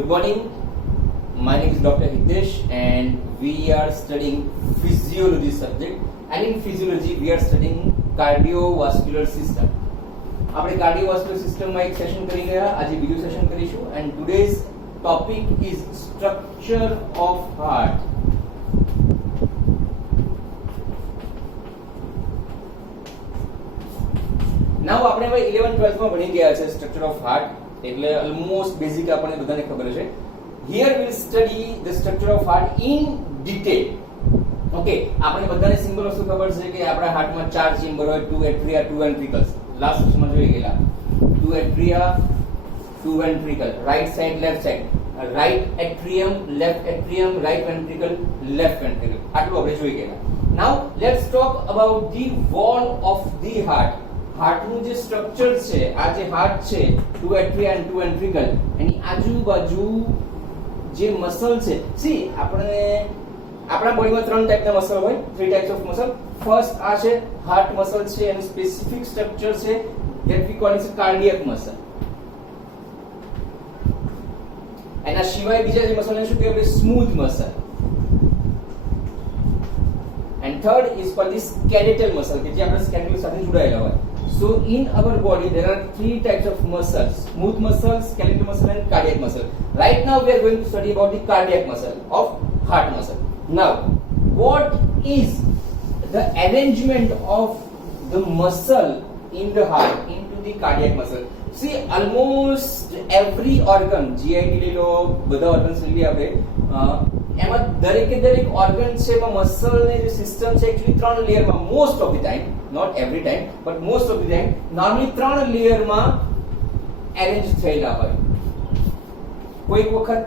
Good morning. My name is Dr. Hitesh and we are studying physiology subject, and in physiology we are studying cardiovascular system. આપણે cardiovascular સિસ્ટમમાં એક session કરી ગયા, આજે બીજું session કરીશું and today's topic is structure of heart. Now આપણે હવે 11 12 માં ભણી ગયા છે structure of heart, એટલે almost basic આપણને બધાને ખબર છે. Here we'll study the structure of heart in detail. Okay, આપણે બધાને સિમ્પલ વસ્તુ ખબર છે કે આપણા હાર્ટમાં ચાર ચેમ્બર હોય, two atria, two ventricles. Last સેશનમાં જોઈ ગયેલા. Two atria, two ventricle, right side, left side. Right atrium, left ventricle, left ventricle. આટલું આપણે જોઈ ગયેલા. Now let's talk about the wall of the heart. હાર્ટનું જે સ્ટ્રક્ચર છે, આ જે હાર્ટ છે, two atria and two ventricle, એની આજુબાજુ જે મસલ છે, સી આપણે આપણા બોડીમાં ત્રણ ટાઈપના મસલ હોય, three types of muscle. First આ છે હાર્ટ મસલ છે, એનું સ્પેસિફિક સ્ટ્રક્ચર છે, that we call it cardiac muscle. એના સિવાય બીજા જે મસલને શું કહેવાય? Smooth muscle. and third is called the skeletal muscle, કે જે આપણા સ્કેલેટલ સાથે જોડાયેલા હોય. So in our body there are three types of muscles: smooth muscle, skeletal muscle and cardiac muscle. Right now we are going to study about the cardiac muscle of heart muscle. Now what is the arrangement of the muscle in the heart into the cardiac muscle? See, almost every organ, GIT ले लो, બધા organs ले આપણે, એમાં દરેકે દરેક organ છે, એમાં muscle ની જે સિસ્ટમ છે actually ત્રણ લેયર માં, most of the time, not every time but most of the time, normally ત્રણ લેયર માં arrange થયેલા હોય. કોઈક વખત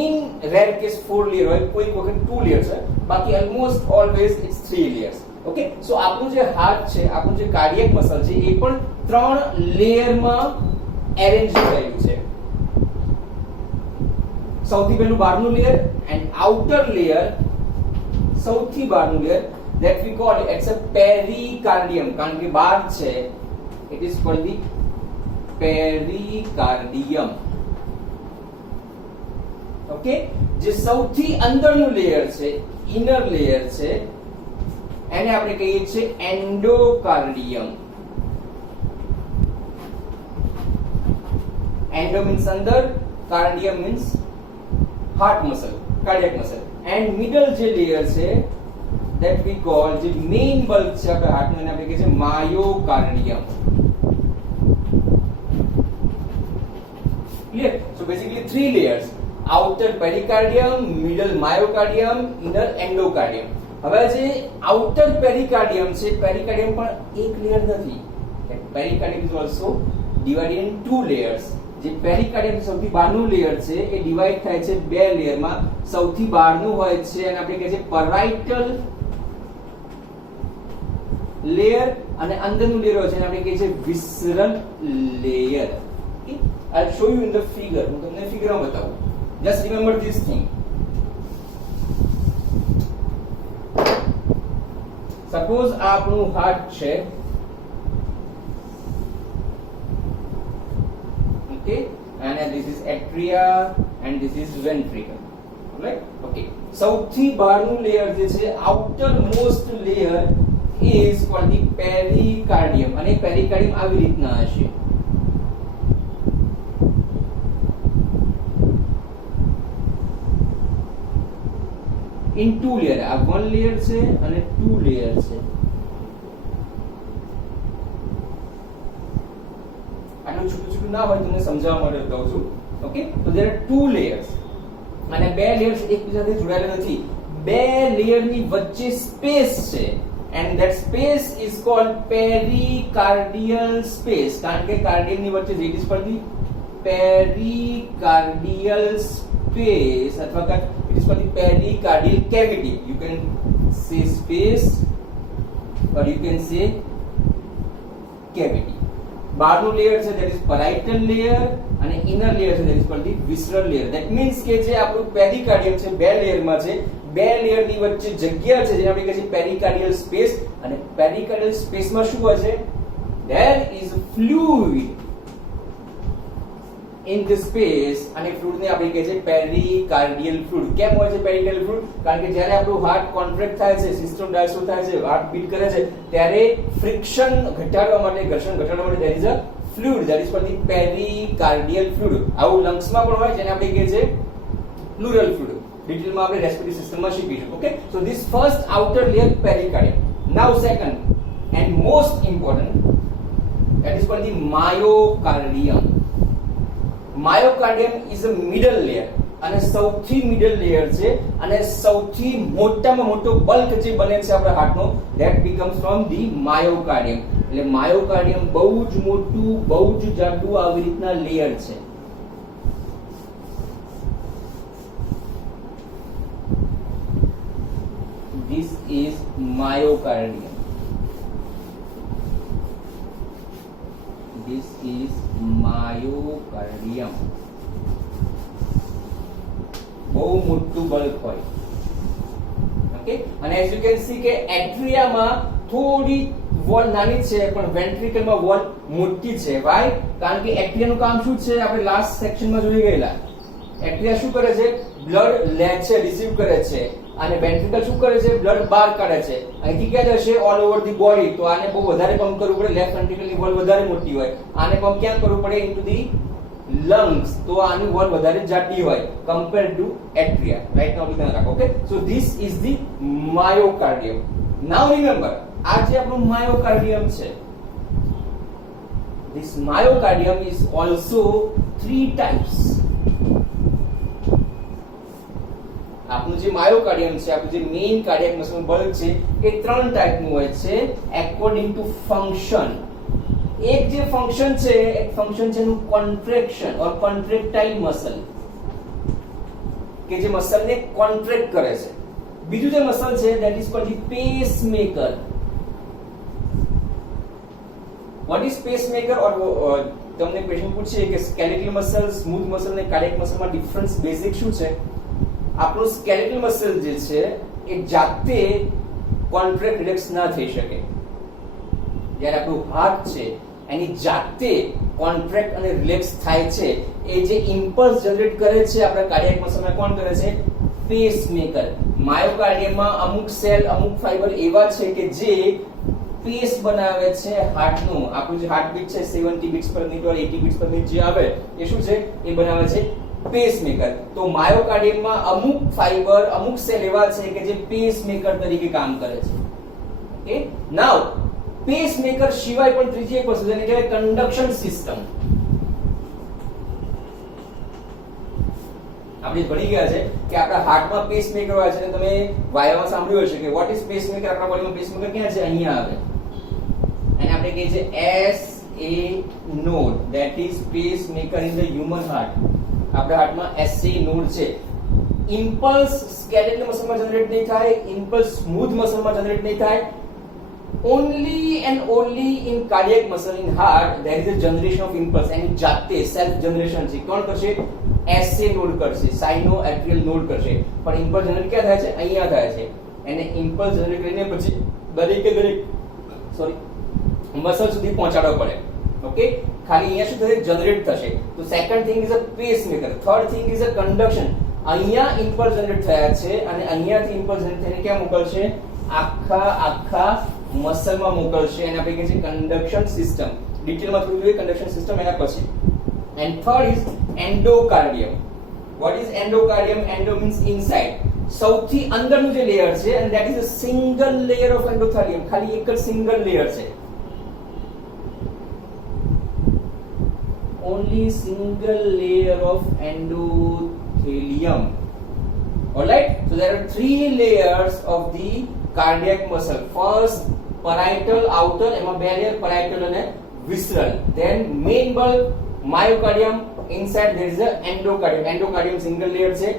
in rare case 4 layer હોય, કોઈક વખત 2 layers હોય, બાકી almost always it's 3 layers. Okay, so આપણું જે હાર્ટ છે, આપણું જે કાર્ડિયક મસલ છે, એ પણ ત્રણ લેયર માં અરેન્જ થયેલું છે. સૌથી પહેલું બહારનું લેયર and outer layer, સૌથી બહારનું layer, that we call it, it's a pericardium, કારણ કે બહાર છે, it is called the pericardium. Okay, જે સૌથી અંદરનું લેયર છે, ઇનર લેયર છે, એને આપણે કહીએ છીએ એન્ડોકાર્ડિયમ. એન્ડો મીન્સ અંદર, cardium means heart muscle, cardiac muscle. And middle જે લેયર છે, that we call, જે મેઇન બલ્ક છે આપણા હાર્ટનું, એને આપણે કહીએ છીએ myocardium. Clear? So basically 3 layers: outer pericardium, middle myocardium, inner endocardium. હવે જે outer pericardium છે, pericardium પણ એક લેયર નથી. Pericardium is also divided in 2 layers. જે pericardium સૌથી બહારનું લેયર છે, એ ડિવાઇડ થાય છે બે લેયરમાં. સૌથી બહારનું હોય છે અને આપણે કહે છે parietal લેયર, અને અંદરનું લેયર હોય છે એને આપણે કહે છે visceral layer. Okay, I'll show you in the figure. હું તમને ફિગરમાં બતાવું. Just remember this thing. Suppose આ આપણું હાર્ટ છે, okay, and this is atria and this is ventricle, right? Okay, સૌથી બહારનું લેયર જે છે, outer most layer is called the pericardium, અને pericardium આવી રીતના હશે. in 2 layer, આ 1 layer છે અને 2 layer છે. આનું છૂટું ના હોય તમને સમજાવવા માટે કહું છું. ઓકે, તો there are 2 layers, અને બે લેયર્સ એકબીજાથી જોડાયેલા નથી. બે લેયરની વચ્ચે સ્પેસ છે, and that space is called pericardial space, કારણ કે કાર્ડિયમની વચ્ચે it is called the pericardial space, અથવા it is called the pericardial cavity. You can say space or you can say cavity. બહારનું લેયર છે, that is parietal layer, અને inner layer છે, that is called the visceral layer. That means કે જે આપણું pericardium છે, બે લેયરમાં છે, બે લેયરની વચ્ચે જગ્યા છે, જેને આપણે કહીએ છીએ pericardial space. અને pericardial spaceમાં શું હોય છે? There is fluid in the space અને ફ્લુઇડ ને આપણે કહે છે પેરીકાર્ડિયલ ફ્લુઇડ. કેમ હોય છે પેરીકાર્ડિયલ ફ્લુઇડ? કારણ કે જ્યારે આપણું હાર્ટ કોન્ટ્રેક્ટ થાય છે, સિસ્ટમ ડાયસ્ટોલ થાય છે, હાર્ટ બીટ કરે છે, ત્યારે ફ્રિક્શન ઘટાડવા માટે, ઘર્ષણ ઘટાડવા માટે there is a fluid that is called the pericardial fluid. આવું લંગ્સમાં પણ હોય જેને આપણે કહે છે pleural fluid. ડિટેલમાં આપણે રેસ્પિરેટરી સિસ્ટમમાં શીખીશું. Okay, so this first outer layer pericardium. Now second and most important, that is called the myocardium. Myocardium is a middle layer અને સૌથી મિડલ લેયર છે અને સૌથી મોટામાં મોટો બલ્ક જે બને છે આપણા હાર્ટનો, that becomes from the myocardium. એટલે માયોકાર્ડિયમ બહુ જ મોટું, બહુ જ જાડું આવી રીતના લેયર છે. This is myocardium. This is myocardium. બહુ મોટું બલ્ક હોય. ઓકે, અને એઝ યુ કેન સી કે એટ્રિયામાં થોડી વોલ નાની છે પણ વેન્ટ્રિકલમાં વોલ મોટી છે. વાય? કારણ કે એટ્રિયાનું કામ શું છે આપણે લાસ્ટ સેક્શનમાં જોઈ ગયેલા. એટ્રિયા શું કરે છે? બ્લડ લે છે, રિસીવ કરે છે, અને વેન્ટ્રિકલ શું કરે છે? બ્લડ બહાર કાઢે છે. અહીંથી ક્યાં જશે? All over the body. તો આને બહુ વધારે પંપ કરવું પડે. લેફ્ટ વેન્ટ્રિકલની વોલ વધારે મોટી હોય, આને પંપ ક્યાં કરવું પડે? Into the lungs. તો આની વોલ વધારે જાડી હોય compared to atria. Right now ધ્યાન રાખો. Okay, so this is the myocardium. Now remember, આ જે આપણું myocardium છે, this myocardium is also three types. આપણું જે myocardium છે, આપણું જે મેઇન કાર્ડિયક મસલ બલ્ક છે, એ ત્રણ ટાઈપનું હોય છે according to function. એક જે ફંક્શન છે, એક ફંક્શન છે એનું કોન્ટ્રેક્શન ઓર કોન્ટ્રેક્ટાઇલ મસલ, કે જે મસલને કોન્ટ્રેક્ટ કરે છે. બીજું જે મસલ છે that is called the pacemaker. What is pacemaker? or તમને ક્વેશ્ચન પૂછે કે સ્કેલેટલ મસલ, સ્મૂથ મસલ અને કાર્ડિયક મસલમાં ડિફરન્સ બેઝિક શું છે? આપણું સ્કેલેટલ મસલ જે છે એ જાતે કોન્ટ્રેક્ટ રિલેક્સ ના થઈ શકે. જ્યારે આપણું હાર્ટ છે એની જાતે કોન્ટ્રેક્ટ અને રિલેક્સ થાય છે, એ જે ઇમ્પલ્સ જનરેટ કરે છે આપણા કાર્ડિયક મસલમાં, કોણ કરે છે? પેસમેકર. માયોકાર્ડિયમમાં અમુક સેલ, અમુક ફાઇબર એવા છે કે જે પેસ બનાવે છે હાર્ટનું. આપણું જે હાર્ટબીટ છે 70 બીટ્સ પર મિનિટ or 80 બીટ્સ પર મિનિટ જે આવે એ શું છે? એ બનાવે છે પેસમેકર. તો માયોકાર્ડિયમમાં અમુક ફાઇબર, અમુક સેલ એવા છે કે જે પેસમેકર તરીકે કામ કરે છે. ઓકે, નાઉ પેસમેકર સિવાય પણ ત્રીજી એક વસ્તુ જેને કહેવાય કન્ડક્શન સિસ્ટમ. આપણે ભણી ગયા છે કે આપણા હાર્ટમાં પેસમેકર હોય છે. તમે વાયરમાં સાંભળ્યું હશે કે વોટ ઇઝ પેસમેકર? આપણા બોડીમાં પેસમેકર ક્યાં છે? અહીંયા આવે. અને આપણે કહીએ છીએ SA node, that is pacemaker in the human heart. આપણા હાર્ટમાં SA node છે. ઇમ્પલ્સ સ્કેલેટલ મસલમાં જનરેટ નહીં થાય, ઇમ્પલ્સ સ્મૂથ મસલમાં જનરેટ નહીં થાય. Only and only in cardiac muscle, in heart, there is a generation of impulse. એની જાતે self generation છે. કોણ કરશે? SA નોડ કરશે, સાઇનોએટ્રિયલ નોડ કરશે. પણ ઇમ્પલ્સ જનરેટ ક્યાં થાય છે? અહીંયા થાય છે. એને ઇમ્પલ્સ જનરેટ કરીને પછી દરેક મસલ સુધી પહોંચાડવો પડે. ઓકે, ખાલી અહીંયા શું થશે? જનરેટ થશે. તો second thing is a pacemaker. Third thing is a conduction. અહીંયા ઇમ્પલ્સ જનરેટ થયા છે અને અહીંયાથી ઇમ્પલ્સ જનરેટ થઈને ક્યાં મોકલશે? આખા મસલમાં મોકલશે. એને આપણે કહીએ છીએ કન્ડક્શન સિસ્ટમ. ડિટેલમાં થોડું જોઈએ કન્ડક્શન સિસ્ટમ એના પછી. And third is endocardium. What is endocardium? Endo means inside. સૌથી અંદરનું જે લેયર છે, and that is a single layer of endothelium. ખાલી એક જ સિંગલ લેયર છે. only single layer of endothelium. Alright, so there are three layers of the cardiac muscle. First parietal, outer, એમાં બે લેયર, parietal અને visceral. Then main bulk myocardium, inside there is a endocardium. Endocardium single layer છે.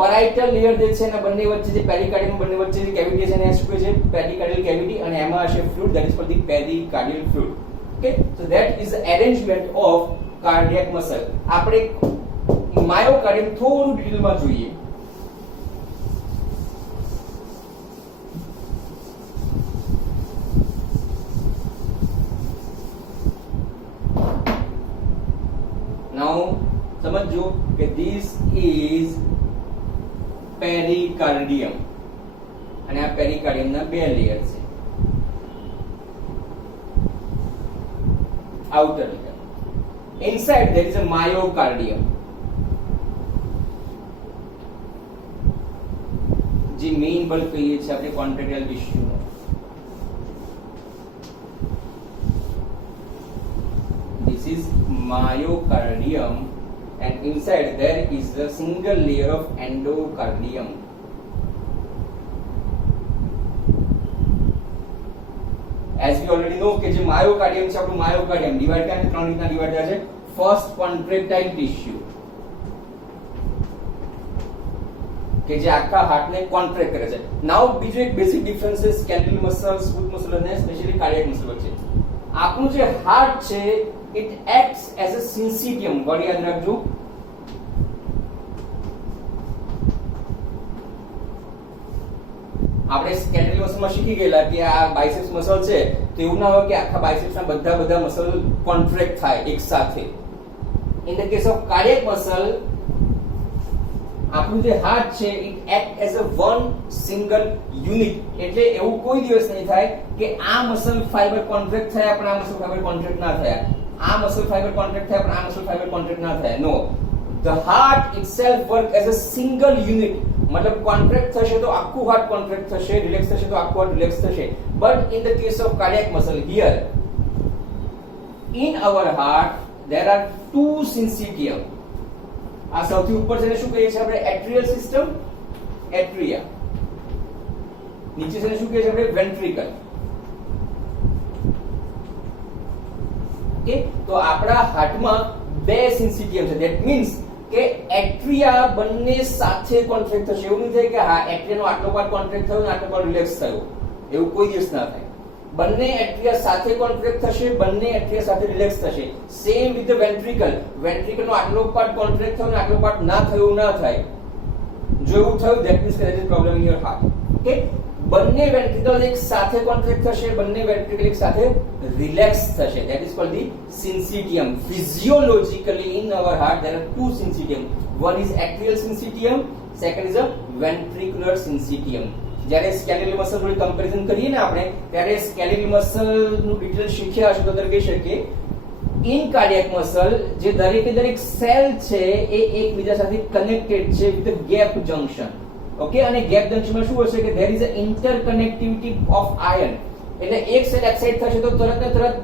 parietal layer જે છે એના બંને વચ્ચે જે pericardium બંને વચ્ચે જે cavity છે એને શું કહે છે? pericardial cavity. અને એમાં હશે fluid, that is called the pericardial fluid. Okay, so that is the arrangement of cardiac muscle. આપણે myocardium થોડું ડિટેલમાં જોઈએ. Now સમજો કે ધીસ ઇઝ પેરિકાર્ડિયમ અને આ પેરિકાર્ડિયમના બે લેયર છે. outer layer. Inside there is a myocardium. જે મેઇન બલ્ક કહીએ છીએ આપણે કોન્ટ્રેક્ટાઇલ tissue. This is myocardium and inside there is a single layer of endocardium. As we already know કે જે માયોકાર્ડિયમ છે આપણું માયોકાર્ડિયમ ડિવાઇડ થાય ત્રણ રીતના ડિવાઇડ થાય છે. ફર્સ્ટ કોન્ટ્રેક્ટાઇલ ટિશ્યુ કે જે આખા હાર્ટને કોન્ટ્રેક્ટ કરે છે. નાઉ બીજો એક બેસિક ડિફરન્સ છે સ્કેલેટલ મસલ, સ્મૂથ મસલ અને સ્પેશિયલી કાર્ડિયાક મસલ વચ્ચે. આપણું જે હાર્ટ છે it acts as a syncytium. Word યાદ રાખજો. આપણે સ્કેલેટલ મસલમાં શીખી ગયેલા કે આ બાયસેપ્સ મસલ છે તો એવું ના હોય કે આખા બાયસેપ્સના બધા મસલ કોન્ટ્રેક્ટ થાય એક સાથે. In the case of cardiac muscle આપણું જે હાર્ટ છે it act as a one single unit. એટલે એવું કોઈ દિવસ નહીં થાય કે આ મસલ ફાઈબર કોન્ટ્રેક્ટ થયા પણ આ મસલ ફાઈબર કોન્ટ્રેક્ટ ના થયા, આ મસલ ફાઈબર કોન્ટ્રેક્ટ થયા પણ આ મસલ ફાઈબર કોન્ટ્રેક્ટ ના થયા. No, the heart itself work as a single unit. મતલબ કોન્ટ્રેક્ટ થશે તો આખું હાર્ટ કોન્ટ્રેક્ટ થશે, રિલેક્સ થશે તો આખું હાર્ટ રિલેક્સ થશે. But in the case of cardiac muscle here in our heart there are two syncytium. આ સૌથી ઉપર છે શું કહીએ છીએ આપણે? એટ્રિયલ સિસ્ટમ, એટ્રિયા. નીચે છે શું કહીએ છીએ આપણે? વેન્ટ્રિકલ. ઓકે, તો આપણા હાર્ટમાં બે સિન્સિટિયમ છે. ધેટ મીન્સ કે એટ્રિયા બંને સાથે કોન્ટ્રેક્ટ થશે. એવું નહીં થાય કે હા એટ્રિયાનો આટલો પાર્ટ કોન્ટ્રેક્ટ થયો ને આટલો પાર્ટ રિલેક્સ થયો, એવું કોઈ દિવસ ના થાય. બંને એટ્રિયા સાથે કોન્ટ્રેક્ટ થશે, બંને એટ્રિયા સાથે રિલેક્સ થશે. Same with the ventricle. વેન્ટ્રિકલનો આટલો પાર્ટ કોન્ટ્રેક્ટ થયો ને આટલો પાર્ટ ના થયો ના થાય. જો એવું થયું ધેટ મીન્સ કે there is problem in your heart. Okay, બંને વેન્ટ્રિકલ એક સાથે કોન્ટ્રેક્ટ થશે, બંને વેન્ટ્રિકલ એક સાથે રિલેક્સ થશે. That is called the syncytium. Physiologically in our heart there are two syncytium. One is atrial syncytium, second is a ventricular syncytium. જ્યારે skeletal muscle જોડે કમ્પેરિઝન કરીએ ને આપણે ત્યારે સ્કેલેટલ મસલ નું ડિટેલ શીખ્યા હશે તો તમે કહી શકીએ ઇન કાર્ડિયાક મસલ જે દરેક સેલ છે એ એકબીજા સાથે કનેક્ટેડ છે વિથ ગેપ જંક્શન. ઓકે, અને ગેપ જંક્શનમાં શું હશે કે there is a interconnectivity of ion. એટલે એક સેલ એક્સાઇટ થશે તો તરત ને તરત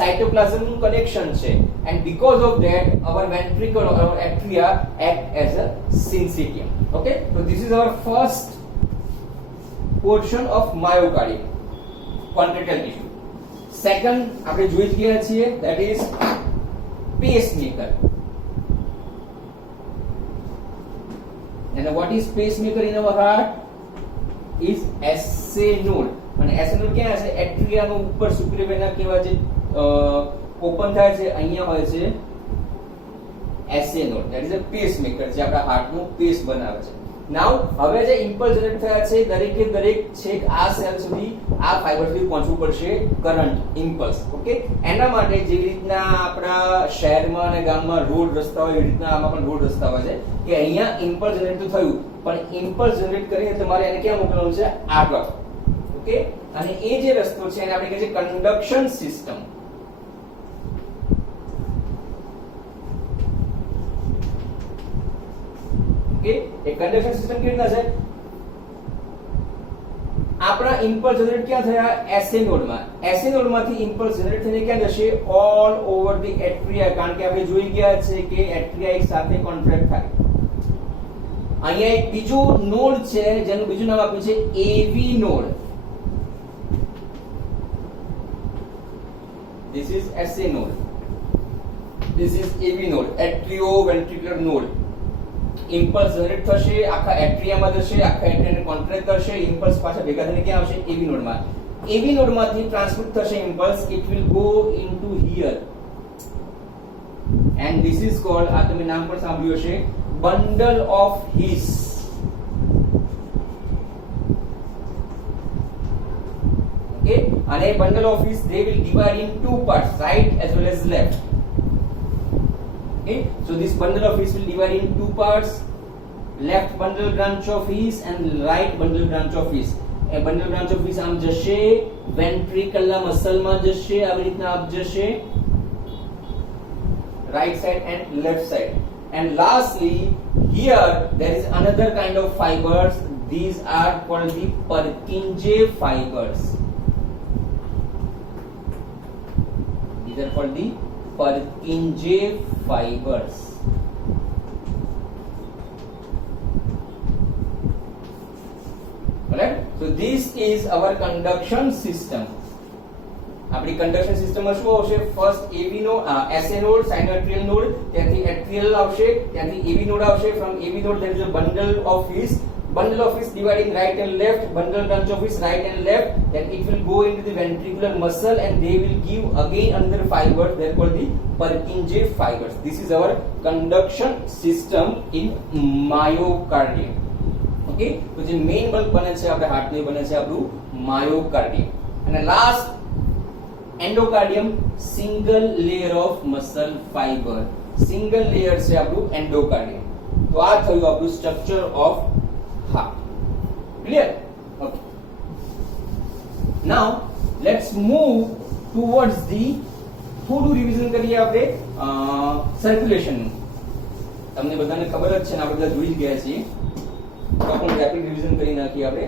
સાયટોપ્લાઝમ નું કનેક્શન છે. and because of that our ventricle or our atria act as a syncytium. Okay, so this is our first portion of myocardium, contractile tissue. Second આપણે જોઈ ગયા છીએ that is pacemaker. And what is pacemaker in our heart? Is SA node. અને SA node ક્યાં છે? એટ્રિયાનો ઉપર superior vena કેવા જે ઓપન થાય છે અહીંયા હોય છે SA node. That is a pacemaker જે આપણા હાર્ટનું પેસ બનાવે છે. નાઉ હવે જે ઇમ્પલ્સ જનરેટ થયા છે દરેક છેક આ સેલ સુધી આ ફાઈબર સુધી પહોંચવું પડશે કરંટ ઇમ્પલ્સ. ઓકે, એના માટે જેવી રીતના આપણા શહેરમાં અને ગામમાં રોડ રસ્તા હોય એવી રીતના આમાં પણ રોડ રસ્તા હોય છે કે અહીંયા ઇમ્પલ્સ જનરેટ તો થયું પણ ઇમ્પલ્સ જનરેટ કરીને તમારે એને ક્યાં મોકલવાનું છે? આગળ. ઓકે, અને એ જે રસ્તો છે એને આપણે કહીએ છીએ કન્ડક્શન સિસ્ટમ. એ કન્ડક્શન સિસ્ટમ કેવી રીતના છે? આપણા ઇમ્પલ્સ જનરેટ ક્યાં થયા? SA નોડમાં. SA નોડમાંથી ઇમ્પલ્સ જનરેટ થઈને ક્યાં જશે? All over the એટ્રિયા. કારણ કે આપણે જોઈ ગયા છે કે એટ્રિયા એક સાથે કોન્ટ્રેક્ટ થાય. અહીંયા એક બીજું નોડ છે જેનું બીજું નામ આપ્યું છે AV node. This is SA node. This is AV node, atrioventricular node. Impulse generate થશે, આખા એટ્રિયામાં જશે, આખા એટ્રિયાને કોન્ટ્રેક્ટ કરશે, ઇમ્પલ્સ પાછા ભેગા થઈને ક્યાં આવશે? AV નોડમાં. AV નોડમાંથી ટ્રાન્સમિટ થશે impulse, it will go into here and this is called, આ તમે નામ પણ સાંભળ્યું હશે, બંડલ ઓફ હિસ. ઓકે, અને bundle of his they will divide in two parts, right as well as left. Okay, so this bundle of his will divide in two parts, left bundle branch of his and right bundle branch of his. A bundle branch of his આમ જશે, ventricle ના muscle માં જશે, આવી રીતના આપ જશે, right side and left side. And lastly, here there is another kind of fibers. These are called the Purkinje fibers. These are called the Purkinje fibers. Correct? So this is our conduction system. આપણી conduction system માં શું આવશે? First AV node, SA node, sinoatrial node, ત્યાંથી atrial આવશે, ત્યાંથી AV node આવશે. From AV node there is a bundle of his dividing right and left, bundle branch of his right and left, then it will go into the ventricular muscle and they will give again another fibers, they are called the Purkinje fibers. This is our conduction system in myocardium. Okay, તો જે main bulk બને છે આપણે હાર્ટની બને છે આપણું myocardium. અને last endocardium, single layer of muscle fibre. Single layer છે આપણું એન્ડોકાર્ડિયમ. તો આ થયું આપણું structure of heart. Clear? Okay. Now let's move towards the, થોડું રિવિઝન કરીએ આપણે સર્ક્યુલેશનનું. તમને બધાને ખબર જ છે ને, આપણે બધા જોઈ જ ગયા છીએ. તો આપણે રેપિડ રિવિઝન કરી નાખીએ આપણે.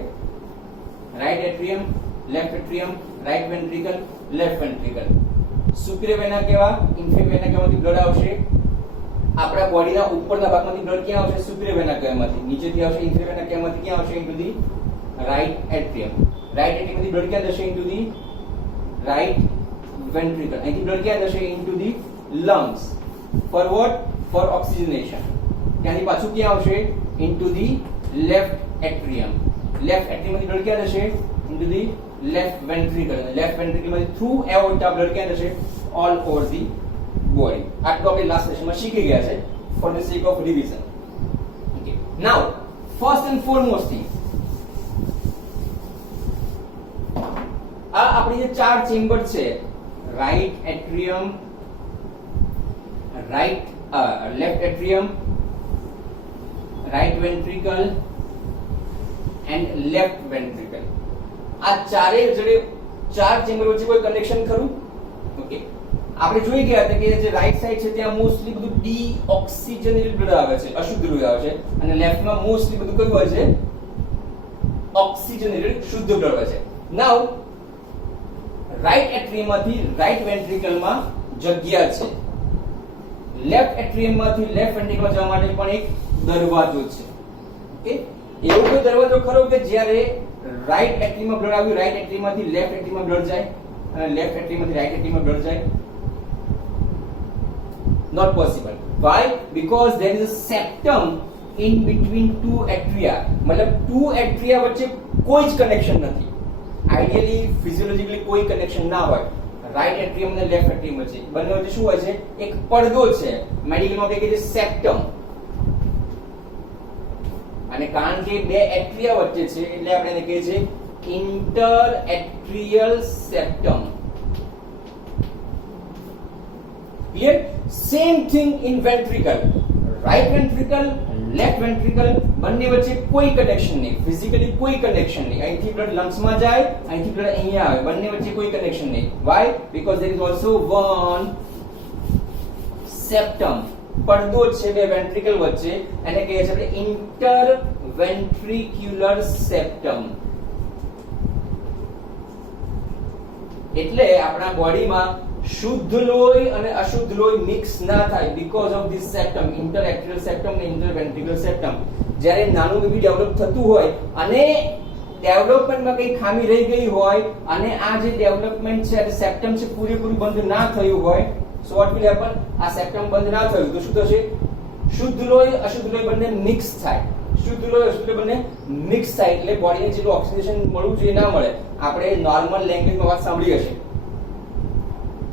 Right atrium, left atrium, right ventricle, left ventricle. Superior vena cava, inferior વેના કેવાથી blood આવશે. આપણા બોડીના ઉપરના ભાગમાંથી બ્લડ ક્યાં આવશે? સુપીરિયર વેના કેવામાંથી. નીચેથી આવશે ઇન્ફેરિયર વેના કેવામાંથી ક્યાં આવશે? Into the right atrium. Right એટ્રિયમથી બ્લડ ક્યાં જશે? Into the right ventricle. અહીંથી બ્લડ ક્યાં જશે? Into the lungs. For what? For oxygenation. ત્યાંથી પાછું ક્યાં આવશે? Into the left atrium. Left એટ્રિયમથી બ્લડ ક્યાં જશે? Into the left ventricle. Left વેન્ટ્રિકલમાંથી થ્રુ એઓર્ટા બ્લડ ક્યાં જશે? All over the body. આટલું આપણે લાસ્ટ સેશનમાં શીખી ગયા છે, for the sec of revision. Okay, now first and foremost thing, આ આપણી જે ચાર ચેમ્બર છે, right atrium, left atrium, right ventricle and left ventricle, આ ચારે જોડે ચાર ચેમ્બર વચ્ચે કોઈ કનેક્શન ખરું? ઓકે, આપણે જોઈ ગયા હતા કે જે રાઈટ સાઈડ છે ત્યાં મોસ્ટલી બધું ડીઓક્સિજનેટેડ બ્લડ આવે છે, અશુદ્ધ બ્લડ આવે છે, અને લેફ્ટમાં મોસ્ટલી બધું કયું હોય છે? ઓક્સિજનેટેડ શુદ્ધ બ્લડ હોય છે. નાઉ રાઈટ એટ્રિયમમાંથી રાઈટ વેન્ટ્રિકલમાં જગ્યા છે, લેફ્ટ એટ્રિયમમાંથી લેફ્ટ વેન્ટ્રિકલમાં જવા માટે પણ એક દરવાજો છે. ઓકે, એવો કોઈ દરવાજો ખરો કે જ્યારે રાઈટ એટ્રિયમમાં બ્લડ આવ્યું, રાઈટ એટ્રિયમમાંથી લેફ્ટ એટ્રિયમમાં બ્લડ જાય અને લેફ્ટ એટ્રિયમમાંથી રાઈટ એટ્રિયમમાં બ્લડ જાય? Not possible. Why? Because there is a septum in between two atria. मतलब two atria વચ્ચે કોઈ જ કનેક્શન નથી. આઈડિયલી ફિઝિયોલોજીકલી કોઈ કનેક્શન ના હોય. રાઈટ એટ્રિયમ અને લેફ્ટ એટ્રિયમ વચ્ચે બંને વચ્ચે શું હોય છે? એક પડદો છે. મેડિકલમાં આપણે કહીએ છીએ સેપ્ટમ. અને કારણ કે બે એટ્રિયા વચ્ચે છે એટલે આપણે એને કહીએ છીએ inter એટ્રિયલ સેપ્ટમ. Clear? Same thing in ventricle. Right ventricle, left ventricle, બંને વચ્ચે કોઈ કનેક્શન નહીં, ફિઝિકલી કોઈ કનેક્શન નહીં. અહીંથી બ્લડ લંગ્સમાં જાય, અહીંથી બ્લડ અહીંયા આવે, બંને વચ્ચે કોઈ કનેક્શન નહીં. Why? Because there is also one septum. પડદો છે બે વેન્ટ્રિકલ વચ્ચે, એને કહીએ છીએ આપણે ઇન્ટરવેન્ટ્રિક્યુલર સેપ્ટમ. એટલે આપણા બોડીમાં શુદ્ધ લોહી અને અશુદ્ધ લોહી મિક્સ ના થાય બીકોઝ ઓફ ધીસ સેપ્ટમ, ઇન્ટરએટ્રિયલ સેપ્ટમ અને ઇન્ટરવેન્ટ્રિક્યુલર સેપ્ટમ. જ્યારે નાનું બેબી ડેવલપ થતું હોય અને ડેવલપમેન્ટમાં કઈ ખામી રહી ગઈ હોય અને આ જે ડેવલપમેન્ટ છે, આ સેપ્ટમ છે, પૂરેપૂરું બંધ ના થયું હોય, સો વોટ વિલ હેપન? આ સેપ્ટમ બંધ ના થયું તો શું થશે? શુદ્ધ લોહી અશુદ્ધ લોહી બંને મિક્સ થાય. શુદ્ધ લોહી અશુદ્ધ લોહી બંને મિક્સ થાય એટલે બોડીને જેટલું ઓક્સિજન મળવું જોઈએ ના મળે. આપણે નોર્મલ લેંગ્વેજમાં વાત સાંભળી હશે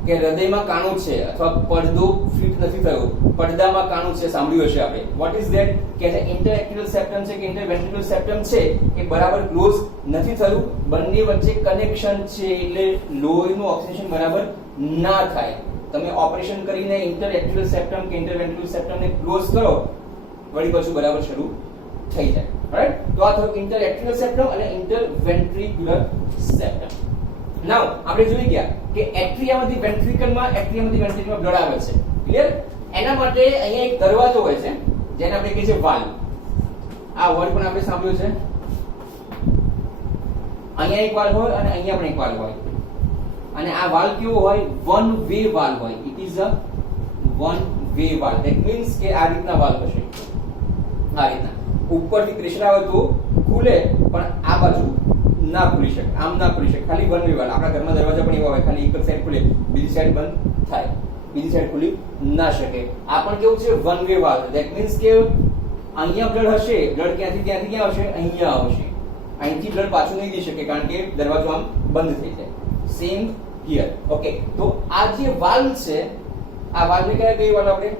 કે હૃદયમાં કાણું છે અથવા પડદો ફિટ નથી થયો, પડદામાં કાણું છે, સાંભળ્યું હશે આપણે. What is that? કે જે ઇન્ટરએટ્રિયલ સેપ્ટમ છે કે ઇન્ટરવેન્ટ્રિક્યુલર સેપ્ટમ છે એ બરાબર ક્લોઝ નથી થયું, બંને વચ્ચે કનેક્શન છે એટલે લોહીનું ઓક્સિજન બરાબર ના થાય. તમે ઓપરેશન કરીને ઇન્ટરએટ્રિયલ સેપ્ટમ કે ઇન્ટરવેન્ટ્રિક્યુલર સેપ્ટમ ને ક્લોઝ કરો વળી પાછું બરાબર શરૂ થઈ જાય. રાઈટ? તો આ થયું ઇન્ટરએટ્રિયલ સેપ્ટમ અને ઇન્ટરવેન્ટ્રિક્યુલર સેપ્ટમ. નાઉ આપણે જોઈ ગયા કે એટ્રિયામાંથી વેન્ટ્રિકલમાં બ્લડ આવે છે. ક્લિયર? એના માટે અહીંયા એક દરવાજો હોય છે જેને આપણે કહીએ છીએ વાલ્વ. આ વર્ડ પણ આપણે સાંભળ્યું છે. અહીંયા એક વાલ્વ હોય અને અહીંયા પણ એક વાલ્વ હોય. અને આ વાલ્વ કેવો હોય? વન વે વાલ્વ હોય. It is a one way valve. That means કે આ રીતના વાલ્વ હશે. આ રીતના ઉપરથી પ્રેશર આવે તો ખુલે, પણ આ બાજુ ના ખુલી શકે, આમ ના ખુલી શકે. ખાલી વન વે વાલ્વ. આપણા ઘરમાં દરવાજા પણ એવા હોય, ખાલી એક જ સાઈડ ખુલે, બીજી સાઈડ બંધ થાય, બીજી સાઈડ ખુલી ના શકે. આ પણ કેવું છે? One way valve. That means કે અહીંયા બ્લડ હશે, બ્લડ ક્યાંથી ક્યાં આવશે? અહીંયા આવશે. અહીંથી બ્લડ પાછું નહીં જઈ શકે કારણ કે દરવાજો આમ બંધ થઈ જાય. Same here. ઓકે, તો આ જે વાલ્વ છે, આ વાલ્વને કઈ વાલ્વ આપણે?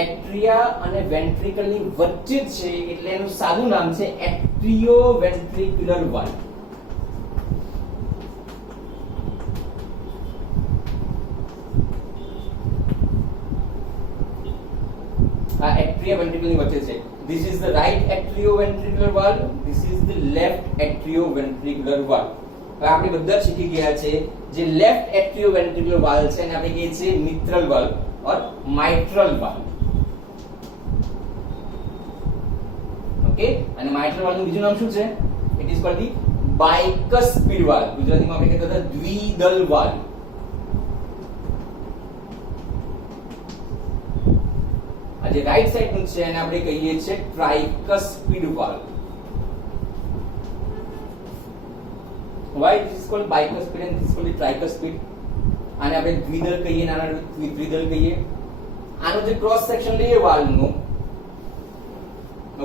એટ્રિયા અને વેન્ટ્રિકલ ની વચ્ચે જ છે, એટલે એનું સાદું નામ છે એટ્રિયોવેન્ટ્રિક્યુલર વાલ્વ. આ એટ્રિયોવેન્ટ્રિકલ ની વચ્ચે છે. This is the right atrioventricular valve. This is the left atrioventricular valve. હવે આપણે બધા શીખી ગયા છે જે લેફ્ટ એટ્રિયોવેન્ટ્રિક્યુલર વાલ્વ છે એને આપણે કહીએ છીએ mitral valve or mitral valve. ઓકે, અને માઇટ્રલ વાલ્વ નું બીજું નામ શું છે? It is called the bicuspid valve. ગુજરાતીમાં આપણે કહેતા હતા દ્વિદલ વાલ્વ. આ જે રાઈટ સાઈડ નું છે એને આપણે કહીએ છીએ ટ્રાઇકસ્પિડ valve. Why this is called bicuspid and this is called tricuspid? આને આપણે દ્વિદલ કહીએ, નાના ત્રિદલ કહીએ. આનો જે ક્રોસ સેક્શન લઈએ વાલ્વ નું,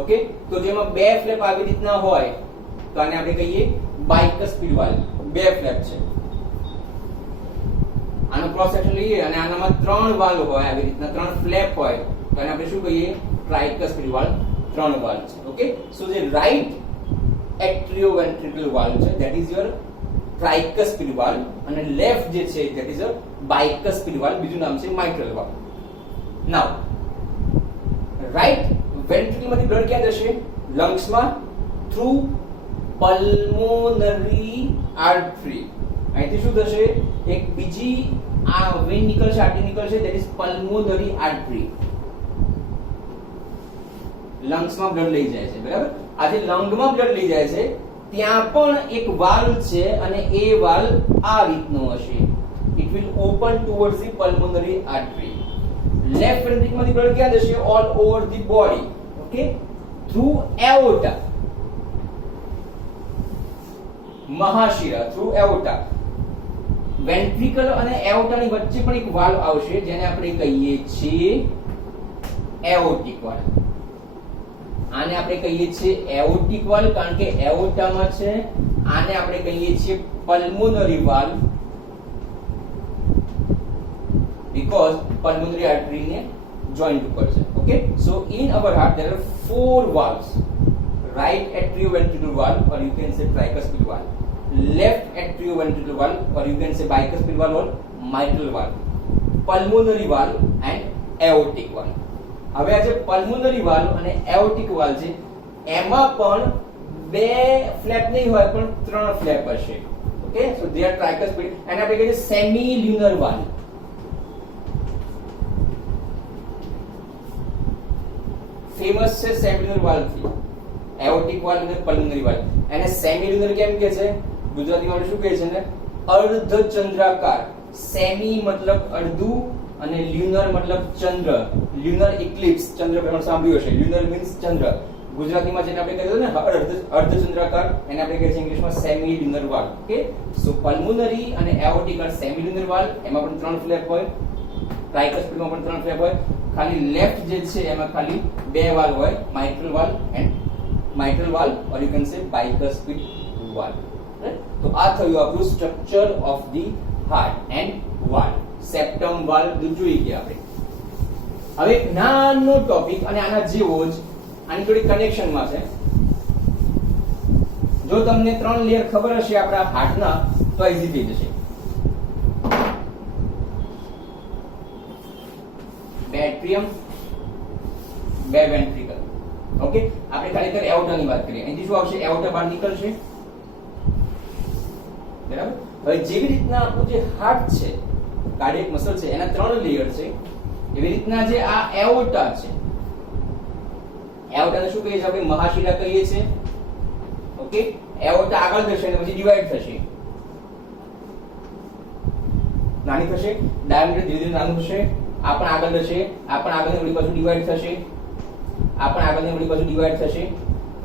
ઓકે, તો જેમાં બે ફ્લેપ આવી રીતના હોય તો આને આપણે કહીએ બાયકસ્પિડ વાલ્વ. બે ફ્લેપ છે. આનો ક્રોસ સેક્શન લઈએ અને આનામાં ત્રણ વાલ્વ હોય, આવી રીતના ત્રણ ફ્લેપ હોય તો આને આપણે શું કહીએ? ટ્રાઇકસ્પિડ વાલ્વ. ત્રણ વાલ્વ છે. ઓકે, સો જે રાઈટ atrioventricular valve છે, that is your tricuspid valve, અને left જે છે that is a bicuspid valve, બીજું નામ છે mitral valve. now right ventricle માંથી બ્લડ ક્યાં જશે? lungs માં through pulmonary artery. અહીંથી શું થશે? એક બીજી આ વેન નીકળશે, આર્ટરી નીકળશે, that is pulmonary artery. lungs માં બ્લડ લઈ જાય છે. બરાબર? આ જે લંગમાં બ્લડ લઈ જાય છે ત્યાં પણ એક વાલ્વ છે અને એ વાલ્વ આ રીતનો હશે. It will open towards the pulmonary artery. Left ventricle માંથી બ્લડ ક્યાં જશે? All over the body. Okay, through aorta, મહાશિરા, થ્રુ એઓર્ટા. વેન્ટ્રિકલ અને એઓર્ટાની વચ્ચે પણ એક વાલ્વ આવશે જેને આપણે કહીએ છીએ એઓર્ટિક વાલ્વ. આને આપણે કહીએ છીએ એઓર્ટિક વાલ્વ કારણ કે એઓર્ટામાં છે. આને આપણે કહીએ છીએ pulmonary valve because pulmonary artery ને joint ઉપર છે. Okay, so in our heart there are four valves: right atrioventricular valve or you can say tricuspid valve, left atrioventricular valve or you can say bicuspid valve or mitral valve, pulmonary valve and aortic valve. હવે આ જે pulmonary valve અને એઓર્ટિક valve છે એમાં પણ બે flap નહીં હોય પણ ત્રણ ફ્લેપ હશે. ઓકે, સો ધે આર ટ્રાઇકસ્પિડ અને આપણે કહીએ સેમી લ્યુનર વાલ્વ. ફેમસ છે સેમી લ્યુનર વાલ્વ થી. એઓર્ટિક વાલ્વ અને પલ્મોનરી વાલ્વ. અને સેમી લ્યુનર કેમ કહે છે? ગુજરાતીમાં શું કહે છે ને? અર્ધચંદ્રાકાર. સેમી મતલબ અડધું અને લ્યુનર મતલબ ચંદ્ર. લ્યુનર ઇક્લિપ્સ, ચંદ્ર ગ્રહણ સાંભળ્યું હશે. લ્યુનર મીન્સ ચંદ્ર. ગુજરાતીમાં જેને આપણે કહીએ ને અર્ધચંદ્રાકાર, એને આપણે કહીએ છીએ ઇંગ્લિશમાં સેમી લ્યુનર વાલ્વ. ઓકે, સો પલ્મોનરી અને એઓર્ટિક આર સેમી લ્યુનર વાલ્વ. એમાં પણ ત્રણ ફ્લેપ હોય. ટ્રાઇકસ્પિડમાં પણ ત્રણ ફ્લેપ હોય. ખાલી લેફ્ટ જે છે એમાં ખાલી બે વાલ્વ હોય, mitral valve and mitral valve or you can say bicuspid valve. Right? તો આ થયું આપણું structure of the heart and valve. Septum valve જોઈ ગયા આપણે. હવે એક નાનો ટોપિક અને આના જેવો જ આની થોડી કનેક્શનમાં છે. જો તમને ત્રણ લેયર ખબર હશે આપણા હાર્ટના તો ઈઝી થઈ જશે. એટ્રિયમ, બે વેન્ટ્રિકલ. ઓકે, આપણે ખાલી ત્યારે એઓર્ટાની વાત કરીએ. અહીંથી શું આવશે? એઓર્ટા બહાર નીકળશે. બરાબર. હવે જેવી રીતના આપણું જે હાર્ટ છે, કાર્ડિયક મસલ છે, એના 3 લેયર છે, એવી રીતના જે આ એઓર્ટા છે, એઓર્ટાને શું કહીએ છીએ આપણે? મહાશિરા કહીએ છીએ. ઓકે, એઓર્ટા આગળ જશે અને પછી ડિવાઈડ થશે, નાની થશે, ડાયામીટર ધીરે ધીરે નાનું થશે, આ પણ આગળ જશે, આ પણ આગળની ઓલી બાજુ ડિવાઈડ થશે, આ પણ આગળની ઓલી બાજુ ડિવાઈડ થશે.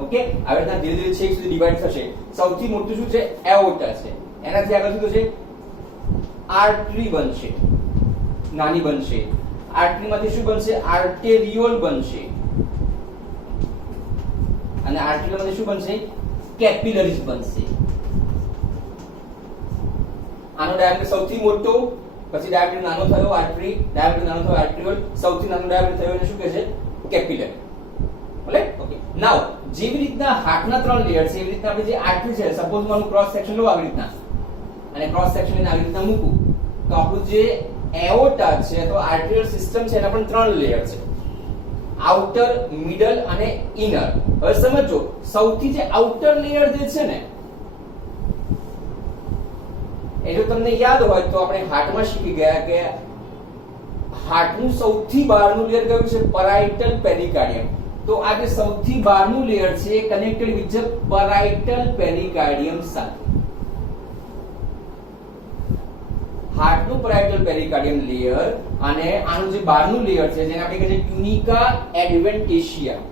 ઓકે, આવી રીતના ધીરે ધીરે છેક સુધી ડિવાઈડ થશે. સૌથી મોટું શું છે? એઓર્ટા છે. એનાથી આગળ શું થશે? આર્ટરી બનશે, નાની બનશે. આર્ટરીમાંથી શું બનશે? આર્ટેરિયોલ બનશે. અને આર્ટેરિયોલમાંથી શું બનશે? કેપિલરીઝ બનશે. આનો ડાયામીટર સૌથી મોટો, પછી ડાયામીટર નાનો થયો આર્ટરી, ડાયામીટર નાનો થયો આર્ટેરિયોલ, સૌથી નાનો ડાયામીટર થયો એને શું કહે છે? કેપિલરી. રાઈટ? ઓકે, નાઉ જેવી રીતના હાર્ટના 3 લેયર છે, એવી રીતના આપણે જે આર્ટરી છે, સપોઝ મારું ક્રોસ સેક્શન લો આવી રીતના, અને ક્રોસ સેક્શન ને આવી રીતના મૂકું, તો આપણું જે એઓર્ટા છે, તો આર્ટેરિયલ સિસ્ટમ છે, એના પણ 3 લેયર છે, આઉટર, મિડલ અને ઇનર. હવે સમજો, સૌથી જે આઉટર લેયર જે છે ને, એ જો તમને યાદ હોય તો આપણે હાર્ટમાં શીખી ગયા કે હાર્ટનું સૌથી બહારનું લેયર કયું છે? પેરાઇટલ પેરિકાર્ડિયમ. તો આ જે સૌથી બહારનું લેયર છે એ કનેક્ટેડ વિથ ધ પેરાઇટલ પેરિકાર્ડિયમ સાથે. હાર્ટનું પેરાઇટલ પેરિકાર્ડિયમ લેયર અને આનું જે બહારનું લેયર છે, જેને આપણે કહે છે tunica એડવેન્ટિશિયા.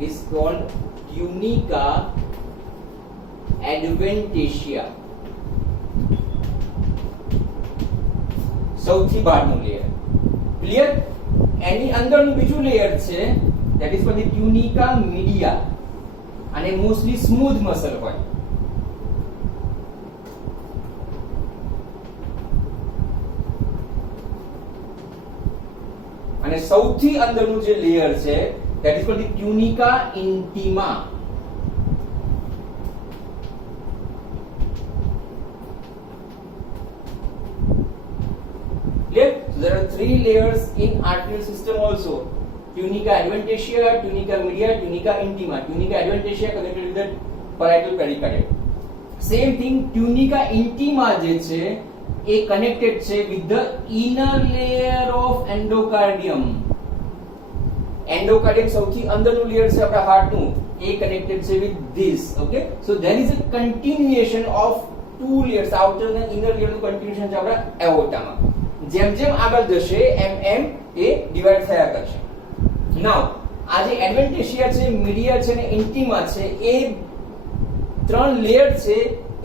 is called tunica adventitia. સૌથી બહારનું લેયર. ક્લિયર? એની અંદરનું બીજું લેયર છે, that is called the tunica media, અને મોસ્ટલી સ્મૂથ મસલ હોય. અને સૌથી અંદરનું જે લેયર છે, that is called the tunica intima. Clear? So there are 3 layers in arterial system also: tunica adventitia, tunica media, tunica intima. Tunica adventitia connected with the parietal pericardium. Same thing, tunica intima જે છે એ connected છે with the inner layer of endocardium. Endocardium સૌથી અંદરનું layer છે આપણા હાર્ટનું, એ connected છે with this. Okay, so there is a continuation of 2 layers, outer and inner layer નું continuation છે આપણા એઓર્ટામાં. જેમ જેમ આગળ જશે એમ એમ એ ડિવાઈડ થયા કરશે. નાઉ આ જે એડવેન્ટિશિયા છે, મીડિયા છે અને ઇન્ટિમા છે, એ 3 લેયર છે.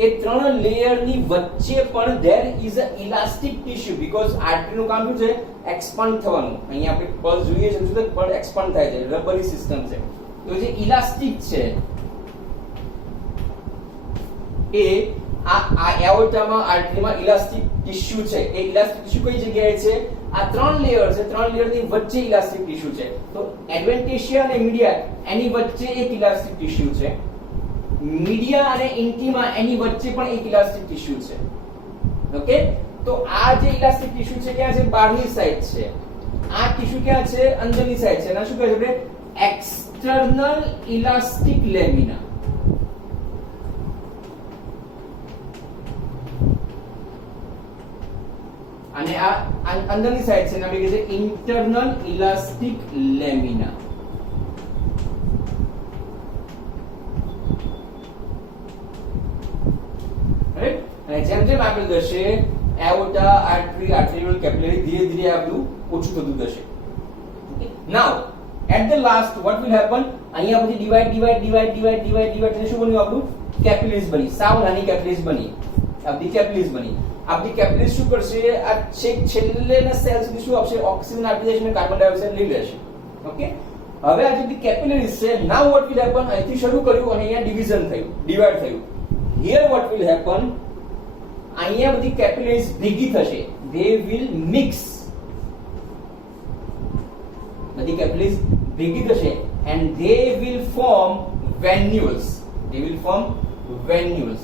એ 3 લેયરની વચ્ચે પણ there is a elastic tissue, because artery નું કામ શું છે? એક્સપાન્ડ થવાનું. અહીંયા આપણે પલ્સ જોઈએ છે તો પલ્સ એક્સપાન્ડ થાય છે, રબરી સિસ્ટમ છે. તો જે ઇલાસ્ટિક છે એ આ એઓર્ટામાં, આર્ટરીમાં ઇલાસ્ટિક ટિશ્યુ છે. એ ઇલાસ્ટિક ટિશ્યુ કઈ જગ્યાએ છે? આ 3 લેયર છે, 3 લેયરની વચ્ચે ઇલાસ્ટિક ટિશ્યુ છે. તો એડવેન્ટિશિયા અને મીડિયા એની વચ્ચે એક ઇલાસ્ટિક ટિશ્યુ છે. મીડિયા અને ઇન્ટિમા એની વચ્ચે પણ એક ઇલાસ્ટિક ટિશ્યુ છે. ઓકે, તો આ જે ઇલાસ્ટિક ટિશ્યુ છે ક્યાં છે? બહારની સાઈડ છે. આ ટિશ્યુ ક્યાં છે? અંદરની સાઈડ છે. એના શું કહે છે આપણે? External elastic lamina. અને આ અંદરની સાઈડ છે, એના કહે છે ઇન્ટરનલ ઇલાસ્ટિક લેમિના. અને જેમ જેમ આગળ જશે એઓર્ટા, આર્ટરી, આર્ટેરિયોલ, કેપિલરી, ધીરે ધીરે આ બધું ઓછું થતું જશે. Now at the last what will happen? અહીંયા પછી ડિવાઈડ થઈને શું બન્યું આપણું? કેપિલરીઝ બની. સાવ નાની કેપિલરીઝ બની. આપણી કેપિલરીઝ બની. આપણી કેપિલરીઝ શું કરશે? આ છેલ્લેના સેલ સુધી શું આપશે? ઓક્સિજન આપી દેશે અને કાર્બન ડાયોક્સાઇડ લઈ લેશે. ઓકે, હવે આ જે કેપિલરીઝ છે, નાઉ what will happen? અહીંથી શરૂ કર્યું અને અહીંયા ડિવિઝન થયું, ડિવાઈડ થયું. Here what will happen? અહીંયા બધી કેપિલરીઝ ભેગી થશે. They will mix. બધી કેપિલરીઝ ભેગી થશે and they will form venules. They will form venules.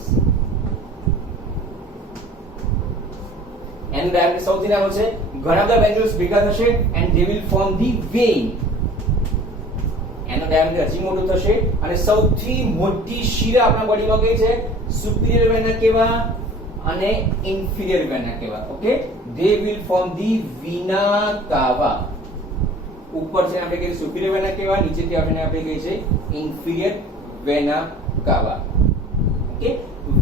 એનો ડાયામીટર સૌથી નાનો છે. ઘણા બધા વેન્યુલ્સ ભેગા થશે and they will form the vein. એનો ડાયામીટર હજી મોટો થશે અને સૌથી મોટી શિરા આપણા બોડીમાં કઈ છે? સુપિરિયર વેના કેવા અને ઇન્ફિરિયર વેના કેવા. Okay, they will form the vena cava. ઉપર છે આપણે કહીએ સુપિરિયર વેના કેવા, નીચેથી આપણે કહીએ છે ઇન્ફિરિયર વેના કાવા. ઓકે,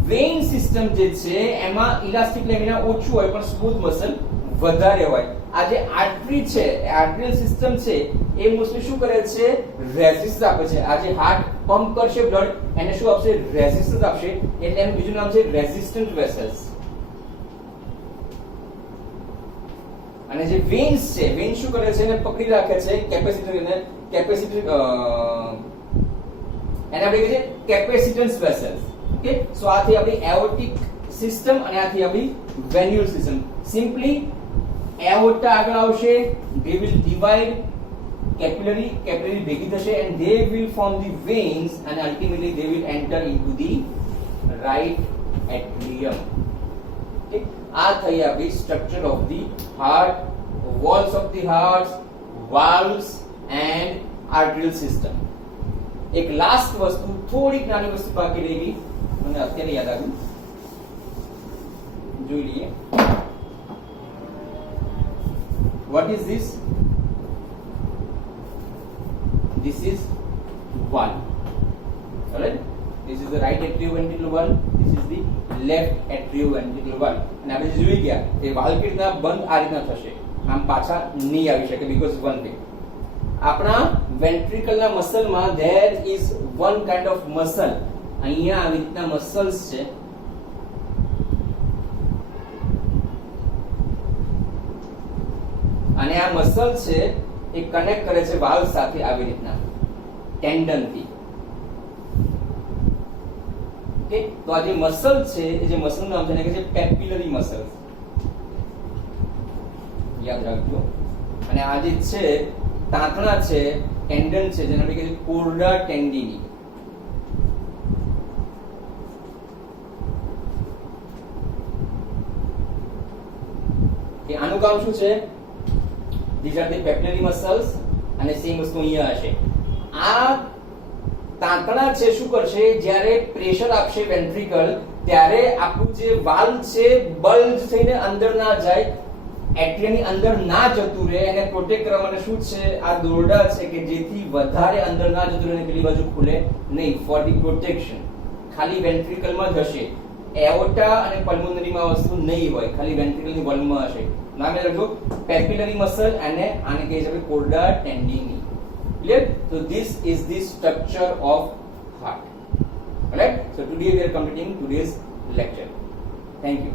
વેઇન સિસ્ટમ જે છે એમાં ઇલાસ્ટિક લેમિના ઓછું હોય પણ સ્મૂથ મસલ વધારે હોય. આ જે આર્ટરી છે, આર્ટરીયલ સિસ્ટમ છે એ મોસ્ટલી શું કરે છે? રેઝિસ્ટન્સ આપે છે. આ જે હાર્ટ પંપ કરશે બ્લડ એને શું આપશે? રેઝિસ્ટન્સ આપશે. એટલે એનું બીજું નામ છે રેઝિસ્ટન્ટ વેસલ્સ. અને જે વેન્સ છે, વેન શું કરે છે? એને પકડી રાખે છે કેપેસિટર એને આપણે કહીએ કેપેસિટન્સ વેસલ્સ. ઓકે, સો આ થી આપણી એઓર્ટિક સિસ્ટમ અને આ થી આપણી વેન્યુલ સિસ્ટમ. સિમ્પલી એઓર્ટા આગળ આવશે, they will divide capillary ભેગી થશે and they will form the veins and ultimately they will enter into the right atrium. Okay, આ થઈ આપણી structure of the heart, walls of the heart, valves and arterial system. એક last વસ્તુ, થોડીક નાની વસ્તુ બાકી રહી ગઈ, મને અત્યારે યાદ આવ્યું, જોઈ લઈએ. What is this? This is valve. Alright? This is the right atrioventricular valve. This is the left atrioventricular valve. અને આપણે જોઈ ગયા કે વાલ્વ કે રીતના બંધ આ રીતના થશે, આમ પાછા નહીં આવી શકે because one thing. આપણા વેન્ટ્રિકલના મસલમાં there is one kind of muscle. અહીંયા આવી રીતના મસલ્સ છે. અને આ મસલ છે એ કનેક્ટ કરે છે વાલ્વ સાથે આવી રીતના ટેન્ડન થી. ઓકે, તો આ જે મસલ છે એ જે મસલનું નામ છે એને કહે છે પેપિલરી મસલ્સ. યાદ રાખજો. અને આ જે છે તાંતણા છે, ટેન્ડન છે, જેને આપણે કહે છે કોર્ડા ટેન્ડિની. કે આનું કામ શું છે? These are the papillary muscles અને સેમ વસ્તુ અહીંયા હશે. આ તાંતણા છે શું કરશે? જ્યારે પ્રેશર આપશે વેન્ટ્રિકલ ત્યારે આપણું જે વાલ્વ છે બલ્જ થઈને અંદર ના જાય, એટ્રિયમની અંદર ના જતું રહે, એને પ્રોટેક્ટ કરવા માટે શું છે? આ દોરડા છે કે જેથી વધારે અંદર ના જતું રહે, પેલી બાજુ ખુલે નહીં. ફોર ધી પ્રોટેક્શન ખાલી વેન્ટ્રિકલમાં જ હશે. એઓર્ટા અને પલ્મોનરીમાં વસ્તુ નહીં હોય, ખાલી વેન્ટ્રિકલની વોલ્યુમમાં હશે. નામ રાખજો પેપિલરી મસલ અને આને કહીએ છીએ કોર્ડા ટેન્ડિની. Clear? So this is the structure of heart. Alright? So today we are completing today's lecture. Thank you.